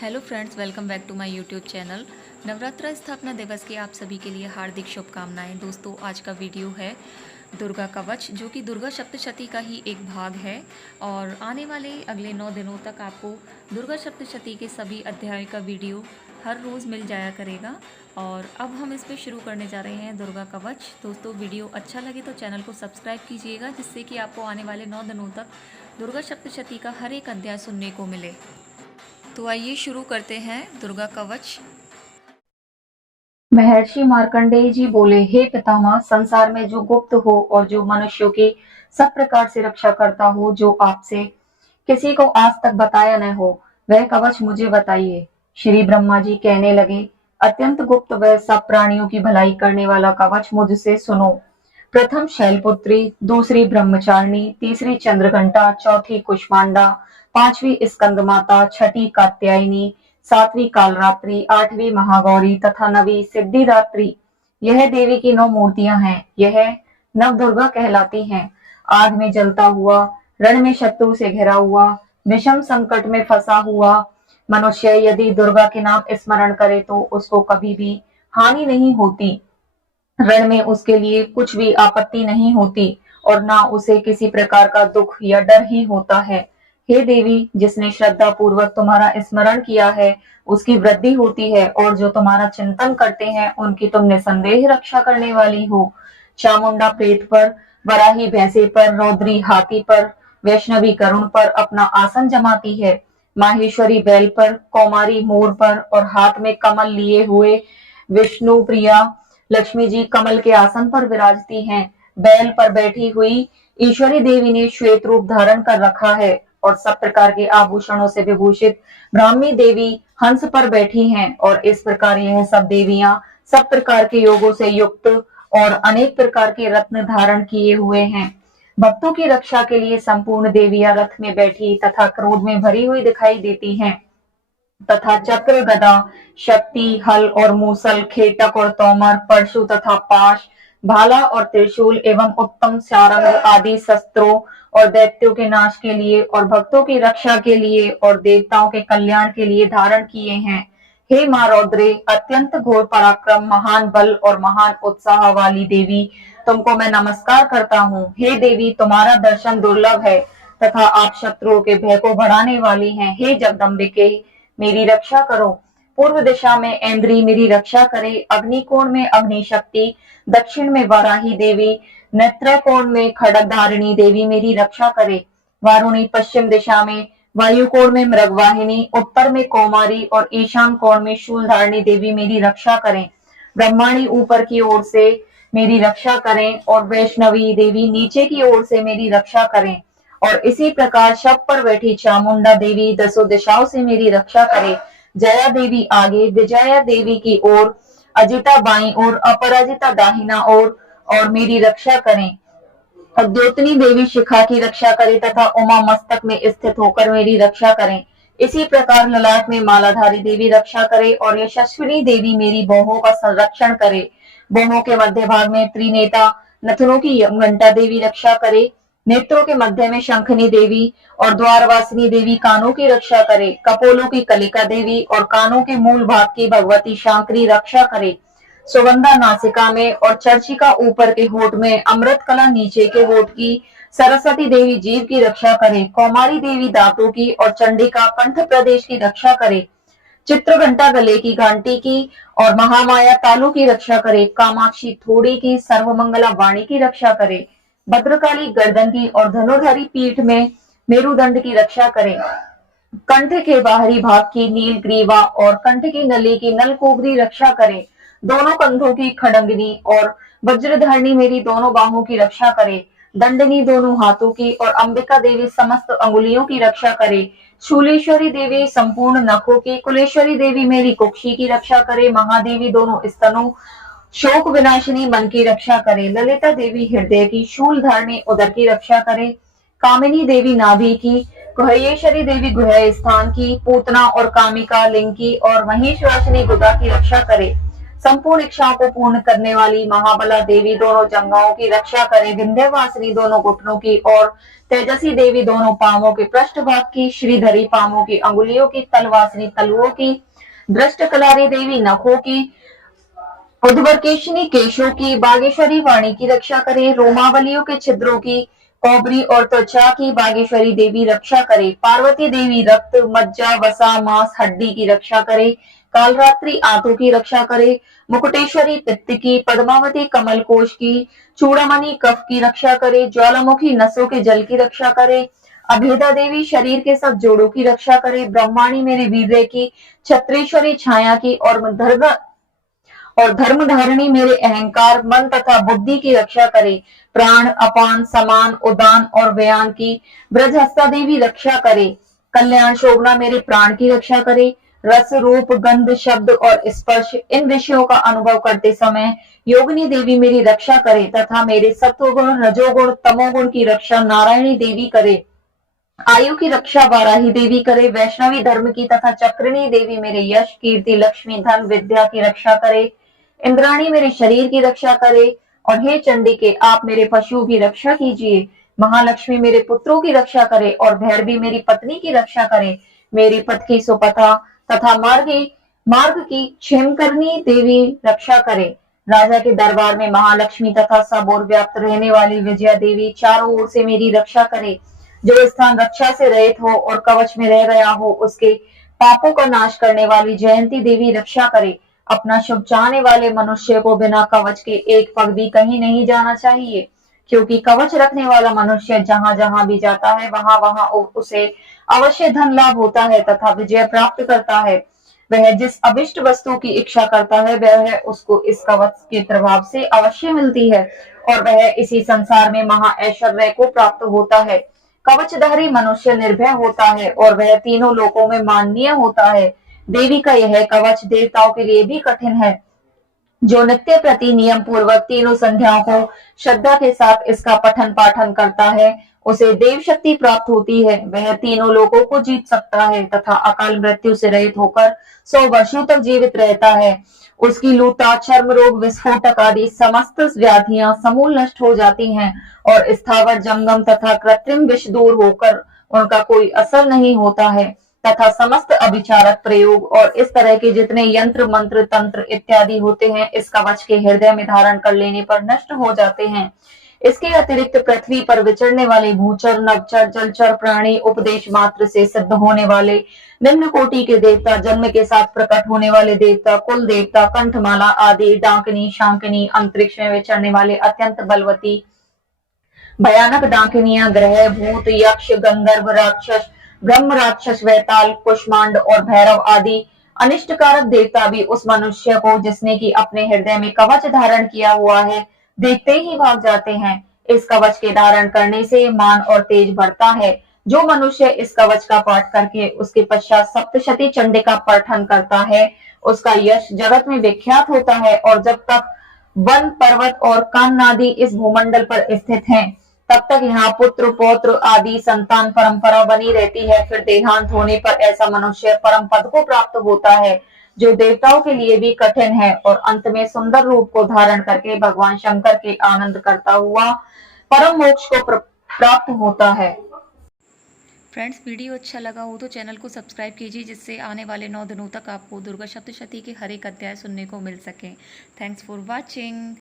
Hello friends, welcome back to my YouTube channel. Navratra स्थापना दिवस की आप सभी के लिए हार्दिक शुभकामनाएं। दोस्तों, आज का वीडियो है दुर्गा कवच, जो कि दुर्गा सप्तशती का ही एक भाग है। और आने वाले अगले 9 दिनों तक आपको दुर्गा सप्तशती के सभी अध्याय का वीडियो हर रोज़ मिल जाया करेगा। और अब हम इस पर शुरू करने जा रहे हैं दुर्गा कवच। दोस्तों, वीडियो अच्छा लगे तो चैनल को सब्सक्राइब कीजिएगा, जिससे कि आपको आने वाले 9 दिनों तक दुर्गा सप्तशती का हर एक अध्याय सुनने को मिले। तो आइए शुरू करते हैं दुर्गा कवच। महर्षि मार्कंडेय जी बोले, हे पितामह, संसार में जो गुप्त हो और जो मनुष्यों की सब प्रकार से रक्षा करता हो, जो आपसे किसी को आज तक बताया न हो, वह कवच मुझे बताइए। श्री ब्रह्मा जी कहने लगे, अत्यंत गुप्त व सब प्राणियों की भलाई करने वाला कवच मुझसे सुनो। प्रथम शैलपुत्री, दूसरी ब्रह्मचारिणी, तीसरी चंद्रघंटा, चौथी कुष्मांडा, पांचवी स्कंदमाता, छठी कात्यायनी, सातवीं कालरात्रि, आठवीं महागौरी तथा नवी सिद्धिदात्री। यह देवी की 9 मूर्तियां हैं। यह नवदुर्गा कहलाती हैं। आग में जलता हुआ, रण में शत्रु से घिरा हुआ, विषम संकट में फंसा हुआ मनुष्य यदि दुर्गा के नाम स्मरण करे तो उसको कभी भी हानि नहीं होती। रण में उसके लिए कुछ भी आपत्ति नहीं होती और ना उसे किसी प्रकार का दुख या डर ही होता है। हे देवी, जिसने श्रद्धा पूर्वक तुम्हारा स्मरण किया है, उसकी वृद्धि होती है, और जो तुम्हारा चिंतन करते हैं, उनकी तुम निसंदेह रक्षा करने वाली हो। चामुंडा प्रेत पर, वराही भैंसे पर, रौद्री हाथी पर, वैष्णवी गरुड़ पर अपना आसन जमाती है। माहेश्वरी बैल पर, कौमारी मोर पर और हाथ में कमल लिए हुए विष्णु प्रिया लक्ष्मी जी कमल के आसन पर विराजती हैं। बैल पर बैठी हुई ईश्वरी देवी ने श्वेत रूप धारण कर रखा है और सब प्रकार के आभूषणों से विभूषित ब्राह्मी देवी हंस पर बैठी हैं। और इस प्रकार यह सब देवियां सब प्रकार के योगों से युक्त और अनेक प्रकार के रत्न धारण किए हुए हैं। भक्तों की रक्षा के लिए संपूर्ण देवियां रथ में बैठी तथा क्रोध में भरी हुई दिखाई देती हैं तथा चक्र, गदा, शक्ति, हल और मूसल, खेटक और तोमर, परशु तथा पाश, भाला और त्रिशूल एवं उत्तम सारंग आदि शस्त्रों और दैत्यों के नाश के लिए और भक्तों की रक्षा के लिए और देवताओं के कल्याण के लिए धारण किए हैं। हे माँ रौद्रे, अत्यंत घोर पराक्रम, महान बल और महान उत्साह वाली देवी, तुमको मैं नमस्कार करता हूँ। हे देवी, तुम्हारा दर्शन दुर्लभ है तथा आप शत्रुओं के भय को बढ़ाने वाली हैं। हे जगदम्बिके, मेरी रक्षा करो। पूर्व दिशा में ऐन्द्री मेरी रक्षा करे। अग्निकोण में अग्नि शक्ति, दक्षिण में वाराही देवी, नेत्रकोण में खड्गधारिणी देवी मेरी रक्षा करे। वारुणी पश्चिम दिशा में, वायुकोण में मृगवाहिनी, उत्तर में कौमारी और ईशान कोण में शूलधारिणी देवी मेरी रक्षा करें। ब्रह्माणी ऊपर की ओर से मेरी रक्षा करें और वैष्णवी देवी नीचे की ओर से मेरी रक्षा करें। और इसी प्रकार शव पर बैठी चामुंडा देवी दसों दिशाओं से मेरी रक्षा करे। जया देवी आगे, विजया देवी की ओर, अजिता बाईं ओर, अपराजिता दाहिना ओर और मेरी रक्षा करें। और द्योतनी देवी शिखा की रक्षा करे तथा उमा मस्तक में स्थित होकर मेरी रक्षा करें। इसी प्रकार ललाट में मालाधारी देवी रक्षा करे और यशस्विनी देवी मेरी बाहों का संरक्षण करे। बाहों के मध्य भाग में त्रिनेता नथनों की घंटा देवी रक्षा करे। नेत्रों के मध्य में शंखनी देवी और द्वारवासिनी देवी कानों की रक्षा करे। कपोलों की कलिका देवी और कानों के मूल भाग की भगवती शांकरी रक्षा करे। सुगंधा नासिका में और चर्चिका ऊपर के होठ में, अमृत कला नीचे के होठ की, सरस्वती देवी जीव की रक्षा करे। कौमारी देवी दांतों की और चंडिका कंठ प्रदेश की रक्षा करे। चित्रघंटा गले की घंटी की और महामाया तालू की रक्षा करे। कामाक्षी थोड़ी की, सर्वमंगला वाणी की रक्षा करे। भद्रकाली गर्दन की और धनुर्धारी पीठ में मेरुदंड की रक्षा करे। कंठ के बाहरी भाग की नील ग्रीवा और कंठ की नली की नलकोबरी रक्षा करे। दोनों कंधों की खड़ंगनी और वज्रधारिणी मेरी दोनों बाहों की रक्षा करे। दंडनी दोनों हाथों की और अंबिका देवी समस्त अंगुलियों की रक्षा करे। शूलेश्वरी देवी संपूर्ण नखों की, कुलेश्वरी देवी मेरी कुक्षी की रक्षा करे। महादेवी दोनों स्तनों, शोक विनाशिनी मन की रक्षा करे। ललिता देवी हृदय की, शूल धारणी उदर की रक्षा करे। कामिनी देवी नाभि की, गुह्येश्वरी देवी गुह्य स्थान की, पूतना और कामिका लिंग की और महेश्वासिनी गुदा की रक्षा करे। संपूर्ण इच्छाओं को पूर्ण करने वाली महाबला देवी दोनों जंघाओं की रक्षा करे, विंध्यवासिनी दोनों घुटनों की और तेजसी देवी दोनों पांवों के पृष्ठभाग की, श्रीधरी पांवों की, अंगुलियों की, तलवासिनी तलुओं की, दृष्ट कलारी देवी नखों की, उद्भरकेशिनी केशों की, बागेश्वरी वाणी की रक्षा करे, रोमावलियों के छिद्रों की, कौबरी और त्वचा की बागेश्वरी देवी रक्षा करे, पार्वती देवी रक्त, मज्जा, वसा, मांस, हड्डी की रक्षा करे, कालरात्रि आंतों की रक्षा करे, मुकुटेश्वरी पित्त की, पद्मावती कमल कोश की, चूड़ामणि कफ की रक्षा करे, ज्वालामुखी नसों के जल की रक्षा करे, अभेदा देवी शरीर के सब जोड़ों की रक्षा करे, ब्रह्माणी मेरे वीर्य की, छत्रेश्वरी छाया की और धर्म धारणी मेरे अहंकार, मन तथा बुद्धि की रक्षा करे, प्राण, अपान, समान, उदान और व्यान की ब्रजहस्ता देवी रक्षा करे, कल्याण शोभना मेरे प्राण की रक्षा करे, रस, रूप, गंध, शब्द और स्पर्श इन विषयों का अनुभव करते समय योगिनी देवी मेरी रक्षा करे तथा मेरे सत्वगुण, रजोगुण, तमोगुण की रक्षा नारायणी देवी करे, आयु की रक्षा वाराही देवी करे, वैष्णवी धर्म की तथा चक्रिणी देवी मेरे यश, कीर्ति, लक्ष्मी, धन, विद्या की रक्षा करे, इंद्राणी मेरे शरीर की रक्षा करे, और हे चंडिके आप मेरे पशुओं की रक्षा कीजिए, महालक्ष्मी मेरे पुत्रों की रक्षा करे और भैरवी मेरी पत्नी की रक्षा करे, मेरी पथ की सुपथा तथा मार्ग की क्षेमकरणी देवी रक्षा करे, राजा के दरबार में महालक्ष्मी तथा सब ओर व्याप्त रहने वाली विजया देवी चारों ओर से मेरी रक्षा करे, जो स्थान रक्षा से रहित हो और कवच में रह गया हो उसके पापों का नाश करने वाली जयंती देवी रक्षा करे, अपना शुभ चाहने वाले मनुष्य को बिना कवच के एक पग भी कहीं नहीं जाना चाहिए, क्योंकि कवच रखने वाला मनुष्य जहां जहां भी जाता है वहां वहां उसे अवश्य धन लाभ होता है तथा विजय प्राप्त करता है, वह जिस अभिष्ट वस्तु की इच्छा करता है वह उसको इस कवच के प्रभाव से अवश्य मिलती है और वह इसी संसार में महा ऐश्वर्य को प्राप्त होता है, कवचधारी मनुष्य निर्भय होता है और वह तीनों लोकों में माननीय होता है, देवी का यह कवच देवताओं के लिए भी कठिन है, जो नित्य प्रति नियम पूर्वक तीनों संध्याओं को श्रद्धा के साथ इसका पठन पाठन करता है उसे देव शक्ति प्राप्त होती है, वह तीनों लोगों को जीत सकता है तथा अकाल मृत्यु से रहित होकर 100 वर्षों तक जीवित रहता है, उसकी लूता, चर्म रोग, विस्फोटक आदि समस्त व्याधियां समूल नष्ट हो जाती हैं और स्थावर, जंगम तथा कृत्रिम विष दूर होकर उनका कोई असर नहीं होता है तथा समस्त अभिचारक प्रयोग और इस तरह के जितने यंत्र, मंत्र, तंत्र इत्यादि होते हैं इस कवच के हृदय में धारण कर लेने पर नष्ट हो जाते हैं। इसके अतिरिक्त पृथ्वी पर विचरने वाले भूचर, नवचर, जलचर प्राणी, उपदेश मात्र से सिद्ध होने वाले निम्न कोटि के देवता, जन्म के साथ प्रकट होने वाले देवता, कुल देवता, कंठमाला आदि, डाकनी, शांकनी, अंतरिक्ष में विचरने वाले अत्यंत बलवती भयानक डाकिनियां, ग्रह, भूत, यक्ष, गंधर्व, राक्षस, ब्रह्म राक्षस, वैताल, कुष्मांड और भैरव आदि अनिष्टकारक देवता भी उस मनुष्य को जिसने की अपने हृदय में कवच धारण किया हुआ है देखते ही भाग जाते हैं, इस कवच के धारण करने से मान और तेज बढ़ता है, जो मनुष्य इस कवच का पाठ करके उसके पश्चात सप्तशती चंडिका पठन करता है उसका यश जगत में विख्यात होता है और जब तक वन, पर्वत और कामनादि इस भूमंडल पर स्थित हैं तब तक यहाँ पुत्र, पौत्र आदि संतान परंपरा बनी रहती है, फिर देहांत होने पर ऐसा मनुष्य परम पद को प्राप्त होता है जो देवताओं के लिए भी कठिन है और अंत में सुंदर रूप को धारण करके भगवान शंकर के आनंद करता हुआ परम मोक्ष को प्राप्त होता है। फ्रेंड्स, वीडियो अच्छा लगा हो तो चैनल को सब्सक्राइब कीजिए जिससे आने वाले 9 दिनों तक आपको दुर्गा सप्तशती के हर एक अध्याय सुनने को मिल सके। Thanks for watching.